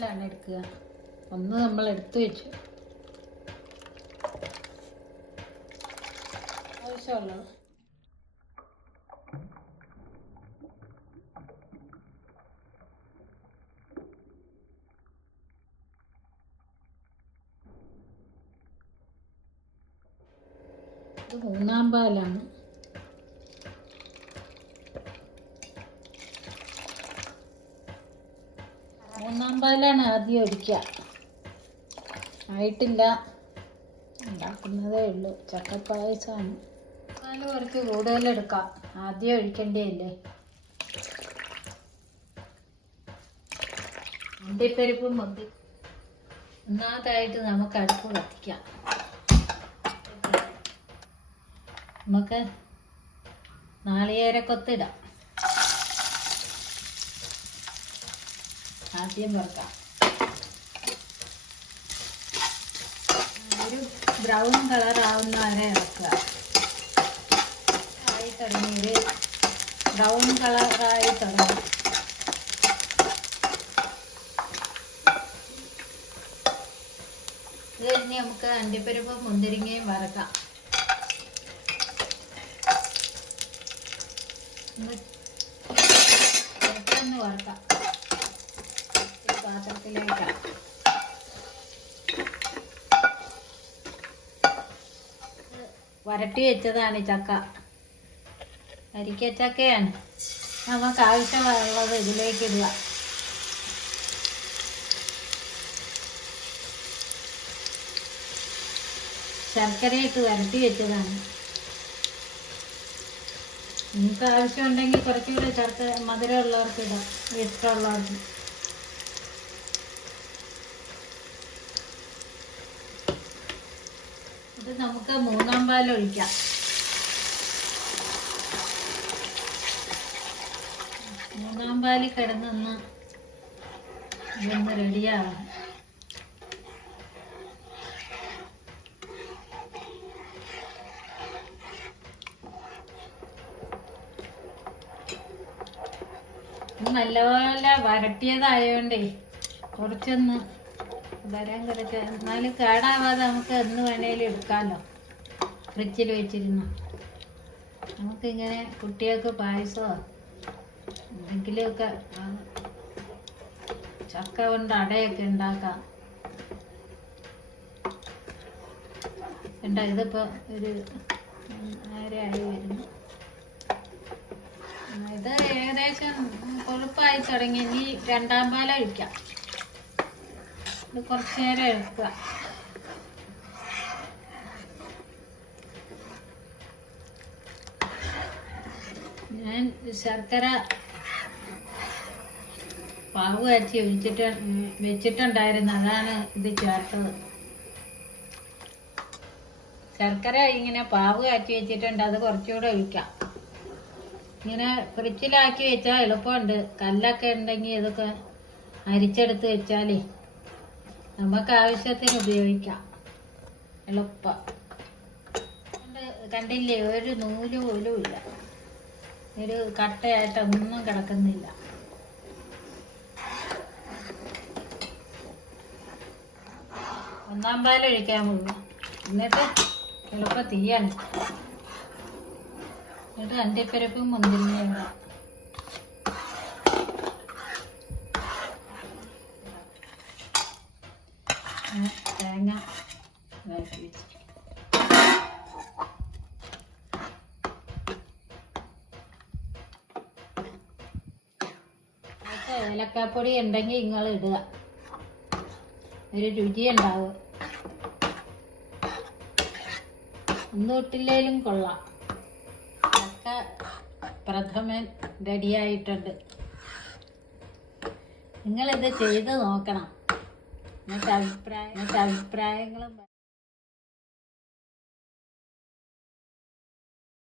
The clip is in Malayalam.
മൂന്നാമ്പാലാണ് എടുക്കുക. ഒന്ന് നമ്മൾ എടുത്തു വെച്ചു. ആവശ്യമുള്ളത് ഇത് മൂന്നാം പാലാണ്. മൂന്നാം പാലാണ് ആദ്യം ഒഴിക്കുക. ആയിട്ടില്ല, ഉണ്ടാക്കുന്നതേ ഉള്ളൂ. ചക്കപ്പായസമാണ്. പാല് കുറച്ച് കൂടുതലെടുക്കാം, ആദ്യം ഒഴിക്കേണ്ടതല്ലേ. അണ്ടിപ്പരിപ്പും മുന്തി ഒന്നാമതായിട്ട് നമുക്ക് അടുപ്പ് കത്തിക്കാം. നമുക്ക് നാളികേരക്കൊത്തിടാം. ആദ്യം വറുക്കാം. ഒരു ബ്രൗൺ കളർ ആവുന്ന വരെ ഇറക്കുക. ആയി തുടങ്ങി, ഒരു ബ്രൗൺ കളറായി തുടങ്ങി. ഇത് കഴിഞ്ഞ് നമുക്ക് അണ്ടിപ്പരിപ്പും മുന്തിരിങ്ങയും വറക്കാം. പെട്ടെന്ന് വറക്കാം. പാത്രത്തിലേക്കാം. വരട്ടി വെച്ചതാണ് ചക്ക. അരിക്കച്ചക്കയാണ്. നമുക്ക് ആവശ്യമുള്ളത് ഇതിലേക്ക് ഇടുക. ശർക്കരയിട്ട് വരട്ടി വെച്ചതാണ്. നിങ്ങൾക്ക് ആവശ്യമുണ്ടെങ്കിൽ കുറച്ചുകൂടെ ശർക്കര മധുരമുള്ളവർക്ക് ഇടാം, ഇഷ്ടമുള്ളവർക്ക്. ഇത് നമുക്ക് മൂന്നാം പാലൊഴിക്കാം. മൂന്നാം പാലിൽ കിടന്നൊന്ന് ഇതൊന്ന് റെഡിയാവും. നല്ലപോലെ വരട്ടിയതായോണ്ടേ കുറച്ചൊന്ന് വരാൻ കുറച്ച്, എന്നാലും കേടാവാതെ നമുക്ക് എന്ന് വേണേലും എടുക്കാമല്ലോ. ഫ്രിഡ്ജിൽ വെച്ചിരുന്നു നമുക്കിങ്ങനെ കുട്ടികൾക്ക് പായസമോ എന്തെങ്കിലുമൊക്കെ ചക്ക കൊണ്ട് അടയൊക്കെ ഉണ്ടാക്കാം. എന്താ ഇതിപ്പോൾ ഒരു നേരെയായി വരുന്നു. ഇത് ഏകദേശം കൊഴുപ്പായി തുടങ്ങി. ഇനി രണ്ടാം പാല ഒഴിക്കാം. ഇത് കുറച്ച് നേരം എടുക്കുക. ഞാൻ ശർക്കര പാവ് കാച്ചി വെച്ചിട്ടുണ്ടായിരുന്നു, അതാണ് ഇത് ചേർത്തത്. ശർക്കര ഇങ്ങനെ പാവ് കാച്ചി വെച്ചിട്ടുണ്ട്, അത് കുറച്ചുകൂടെ ഒഴിക്കാം. ഇങ്ങനെ ഫ്രിഡ്ജിലാക്കി വെച്ചാൽ എളുപ്പമുണ്ട്. കല്ലൊക്കെ ഉണ്ടെങ്കിൽ ഇതൊക്കെ അരിച്ചെടുത്ത് വെച്ചാലേ നമുക്ക് ആവശ്യത്തിന് ഉപയോഗിക്കാം, എളുപ്പം. കണ്ടില്ലേ, ഒരു നൂല് പോലും ഇല്ല, ഒരു കട്ടയായിട്ടൊന്നും കിടക്കുന്നില്ല. ഒന്നാം പാലൊഴിക്കാൻ പോകും. എന്നിട്ട് എളുപ്പം തീയാണ്. എന്നിട്ട് അണ്ടിപ്പരിപ്പും മുന്തിരിങ്ങയും ഇടാം. തേങ്ങ വരട്ടി വെച്ചു. ഏലക്കാപ്പൊടി ഉണ്ടെങ്കിൽ നിങ്ങൾ ഇടുക, ഒരു രുചി ഉണ്ടാവും. ഒന്നും ഇട്ടില്ലേലും കൊള്ളാം. ചക്ക പ്രഥമൻ റെഡിയായിട്ടുണ്ട്. നിങ്ങളിത് ചെയ്ത് നോക്കണം. എന്നിട്ട് അഭിപ്രായങ്ങളും